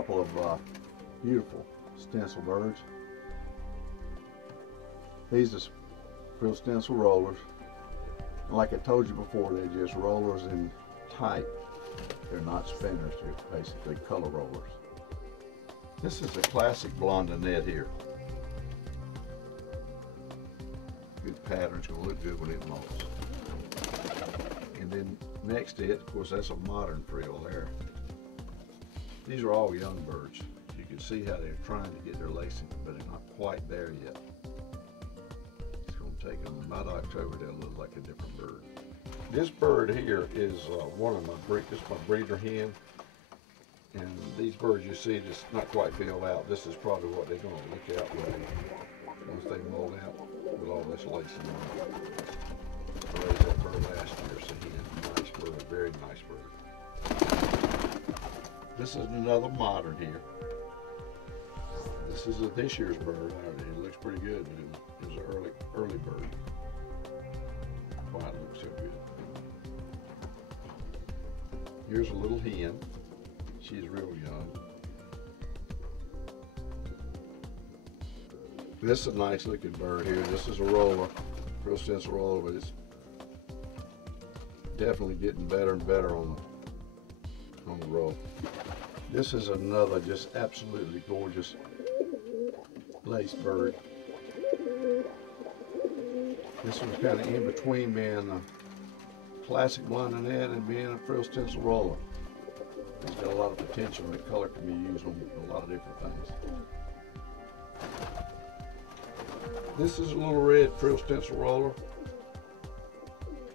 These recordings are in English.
couple of beautiful stencil birds. These are frill stencil rollers. Like I told you before, they're just rollers in type. They're not spinners, they're basically color rollers. This is a classic blondinette here. Good pattern, it's going to look good when it molts. And then next to it, of course, that's a modern frill there. These are all young birds. You can see how they're trying to get their lacing, but they're not quite there yet. It's going to take them about October, they'll look like a different bird. This bird here is one of my breeder hen. And these birds you see just not quite filled out. This is probably what they're going to look out with once they mold out with all this lacing on it. I raised that bird last year, so he had a nice bird, a very nice bird. This is another modern here. This is this year's bird. It looks pretty good, but it was an early bird. That's why it looks so good. Here's a little hen. She's real young. This is a nice looking bird here. This is a roller, frill stencil roller, but it's definitely getting better and better on the roll. This is another just absolutely gorgeous lace bird. This one's kind of in between being a classic blondinette and being a frill stencil roller. It's got a lot of potential, and the color can be used on a lot of different things. This is a little red frill stencil roller.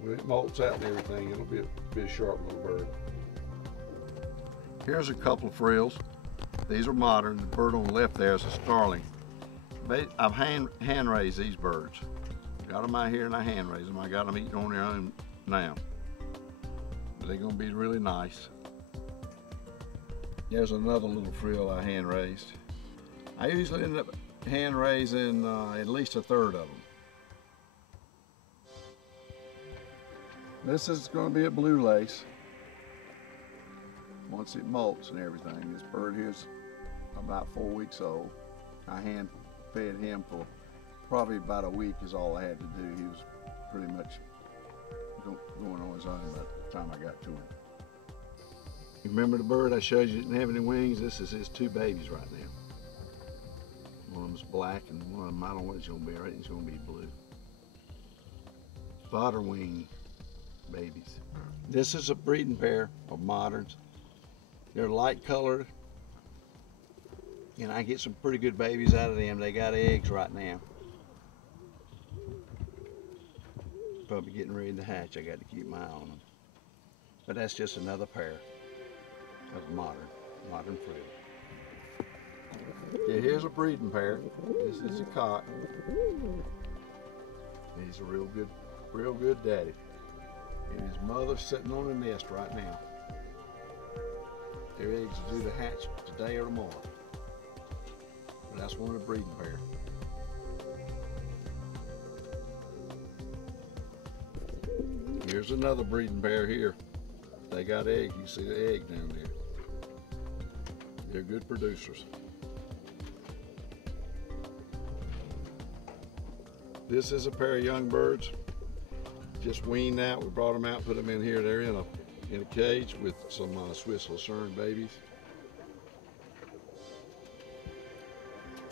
When it molts out and everything, it'll be a sharp little bird. Here's a couple of frills. These are modern. The bird on the left there is a starling. I've hand raised these birds. Got them out here and I hand raised them. I got them eating on their own now. But they're going to be really nice. There's another little frill I hand raised. I usually end up hand raising at least a third of them. This is going to be a blue lace. Once it molts and everything, this bird here is about 4 weeks old. I hand fed him for probably about a week is all I had to do. He was pretty much going on his own by the time I got to him. You remember the bird I showed you didn't have any wings? This is his 2 babies right now. One of them's black and one of them, I don't know what it's going to be. I think it's going to be blue. Fodder wing babies. This is a breeding pair of moderns. They're light colored, and I get some pretty good babies out of them. They got eggs right now. Probably getting ready to hatch. I got to keep my eye on them. But that's just another pair of modern frill. Okay, here's a breeding pair. This is a cock. He's a real good daddy. And his mother's sitting on a nest right now. Their eggs are due to hatch today or tomorrow. But that's one of the breeding pair. Here's another breeding pair here. They got eggs. You see the egg down there. They're good producers. This is a pair of young birds. Just weaned out. We brought them out, put them in here. They're in a cage with some Swiss Lucerne babies.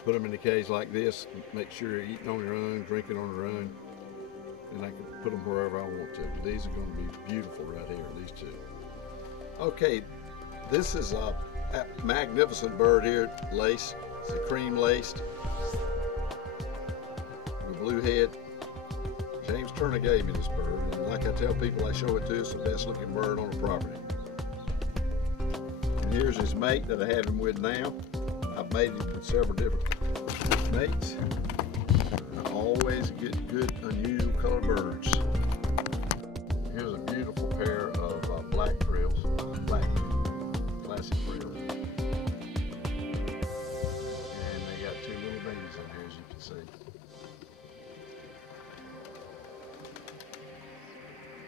Put them in a cage like this. Make sure you're eating on your own, drinking on your own, and I can put them wherever I want to. But these are going to be beautiful right here. These 2. Okay, this is a magnificent bird here. Lace. It's a cream laced. The blue head. James Turner gave me this bird, and like I tell people I show it to, it's the best looking bird on the property. And here's his mate that I have him with now. I've made him with several different mates. I always get good, unusual color birds. Here's a beautiful pair of black frills, black classic frills. And they got 2 little babies in here, as you can see.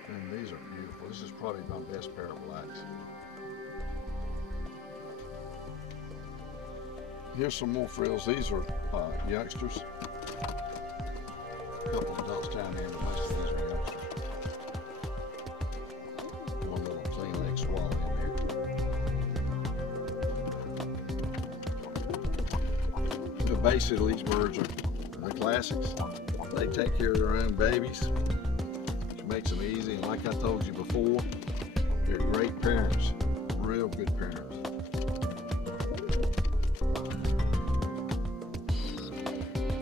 And these are beautiful. This is probably my best pair of blacks. Here's some more frills. These are youngsters. A couple of adults down there, but most of these are youngsters. One little clean leg swallow in there. But basically, these birds are the classics. They take care of their own babies, which makes them easy. And like I told you before, they're great parents, real good parents.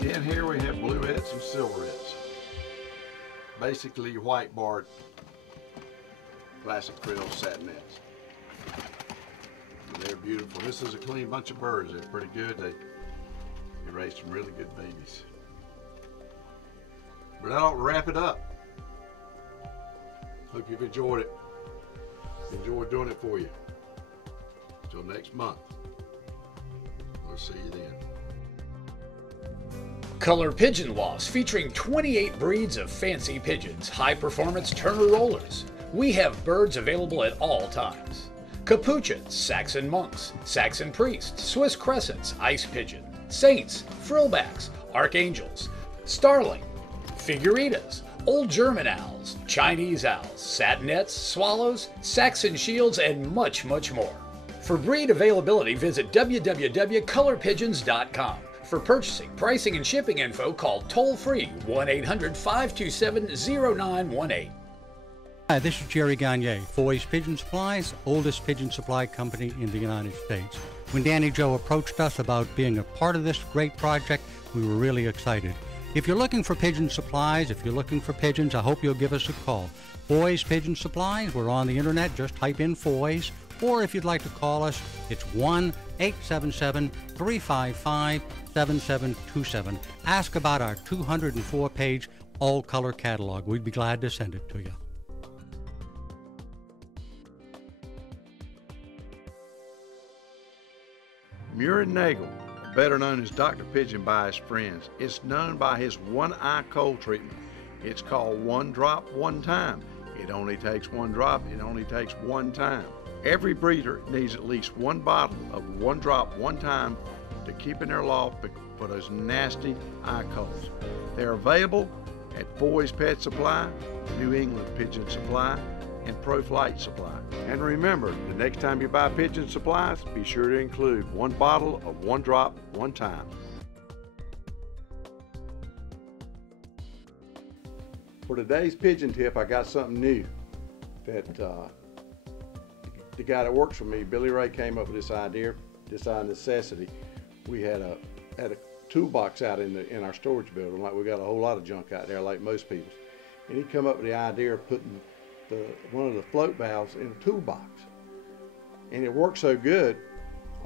In here we have blueheads and silverheads. Basically white barred classic frill satinets. They're beautiful. This is a clean bunch of birds. They're pretty good. They raise some really good babies. But that'll wrap it up. Hope you've enjoyed it. Enjoyed doing it for you. Until next month. We'll see you then. Color Pigeon Loss, featuring 28 breeds of fancy pigeons, high-performance Turner rollers. We have birds available at all times. Capuchins, Saxon monks, Saxon priests, Swiss crescents, ice pigeon, saints, frillbacks, archangels, starling, figuritas, old German owls, Chinese owls, satinets, swallows, Saxon shields, and much, much more. For breed availability, visit www.colorpigeons.com. For purchasing, pricing, and shipping info, call toll-free 1-800-527-0918. Hi, this is Jerry Gagne, Foy's Pigeon Supplies, oldest pigeon supply company in the United States. When Danny Joe approached us about being a part of this great project, we were really excited. If you're looking for pigeon supplies, if you're looking for pigeons, I hope you'll give us a call. Foy's Pigeon Supplies, we're on the internet, just type in Foy's. Or if you'd like to call us, it's 1-877-355-7727. Ask about our 204-page all-color catalog. We'd be glad to send it to you. Muir Nagel, better known as Dr. Pigeon by his friends, is known by his one-eye cold treatment. It's called One Drop, One Time. It only takes one drop, it only takes one time. Every breeder needs at least one bottle of One Drop, One Time to keep in their loft for those nasty eye colds. They're available at Foy's Pet Supply, New England Pigeon Supply, and Pro Flight Supply. And remember, the next time you buy pigeon supplies, be sure to include one bottle of One Drop, One Time. For today's pigeon tip, I got something new that the guy that works for me, Billy Ray, came up with this idea, this necessity. We had a toolbox out in our storage building, like we got a whole lot of junk out there, like most people. And he come up with the idea of putting one of the float valves in a toolbox, and it worked so good.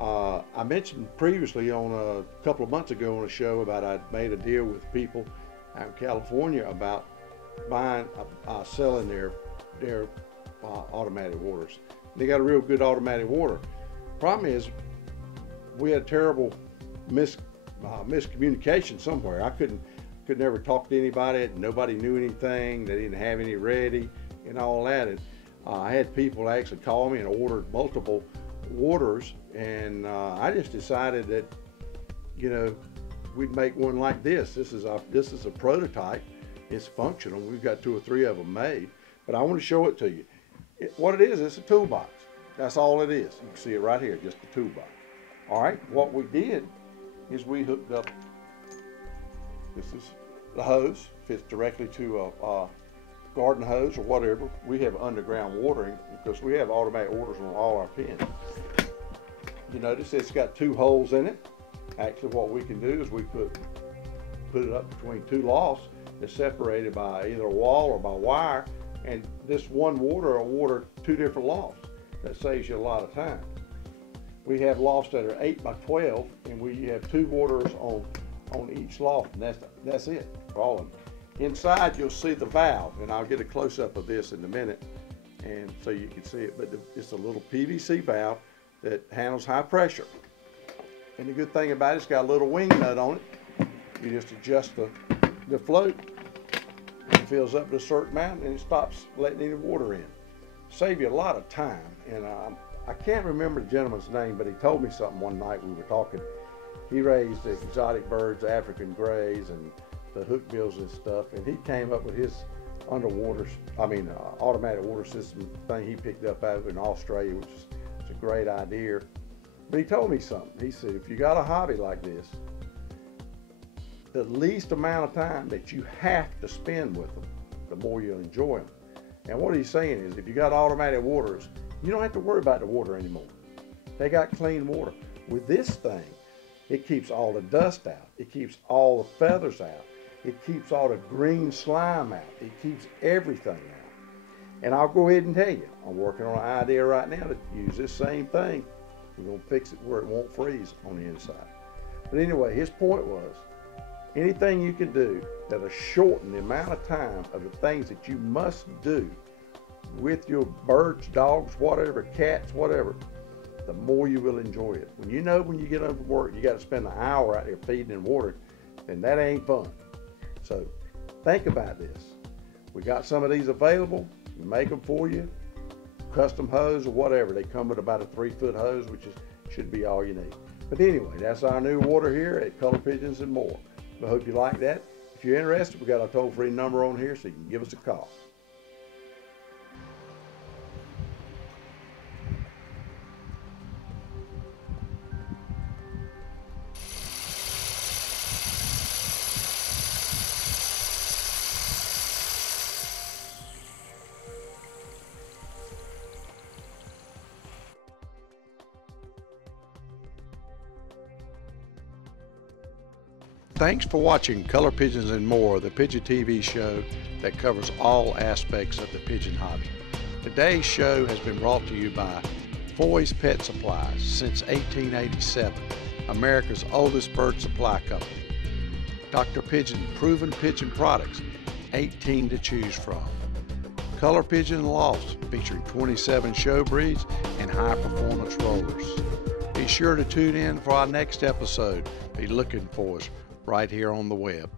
I mentioned previously on a couple of months ago on a show about I'd made a deal with people out in California about selling their automatic waters. They got a real good automatic water. Problem is, we had terrible miscommunication somewhere. I could never talk to anybody. Nobody knew anything. They didn't have any ready and all that. And I had people actually call me and ordered multiple waters, and I just decided that, you know, we'd make one like this. This is a prototype. It's functional. We've got 2 or 3 of them made, but I want to show it to you. What it is, it's a toolbox. That's all it is. You can see it right here, just a toolbox. All right, what we did is we hooked up, this is the hose, fits directly to a garden hose or whatever. We have underground watering because we have automatic waters on all our pens. You notice it's got 2 holes in it. Actually, what we can do is we put it up between 2 lofts that's separated by either a wall or by wire, and this one water will water 2 different lofts. That saves you a lot of time. We have lofts that are 8 by 12, and we have 2 waters on each loft, and that's it for all of them. Inside you'll see the valve, and I'll get a close-up of this in a minute, and so you can see it. But it's a little PVC valve that handles high pressure. And the good thing about it's got a little wing nut on it. You just adjust the float. It fills up to a certain amount, and it stops letting any water in. Save you a lot of time. And I can't remember the gentleman's name, but he told me something one night we were talking. He raised exotic birds, African greys, and the hookbills and stuff. And he came up with his automatic water system thing he picked up out in Australia, which is a great idea. But he told me something. He said, if you got a hobby like this, the least amount of time that you have to spend with them, the more you'll enjoy them. And what he's saying is, if you got automatic waters, you don't have to worry about the water anymore. They got clean water. With this thing, it keeps all the dust out. It keeps all the feathers out. It keeps all the green slime out. It keeps everything out. And I'll go ahead and tell you, I'm working on an idea right now to use this same thing. We're going to fix it where it won't freeze on the inside. But anyway, his point was, anything you can do that'll shorten the amount of time of the things that you must do with your birds, dogs, whatever, cats, whatever, the more you will enjoy it. When you get over work, you got to spend an hour out there feeding and watering, then that ain't fun. So think about this. We got some of these available. We make them for you. Custom hose or whatever. They come with about a 3-foot hose, which should be all you need. But anyway, that's our new water here at Color Pigeons and More. I hope you like that. If you're interested, we got a toll-free number on here, so you can give us a call. Thanks for watching Color Pigeons and More, the Pigeon TV show that covers all aspects of the pigeon hobby. Today's show has been brought to you by Foy's Pet Supplies, since 1887, America's oldest bird supply company. Dr. Pigeon Proven Pigeon Products, 18 to choose from. Color Pigeon Loft, featuring 27 show breeds and high performance rollers. Be sure to tune in for our next episode. Be looking for us right here on the web.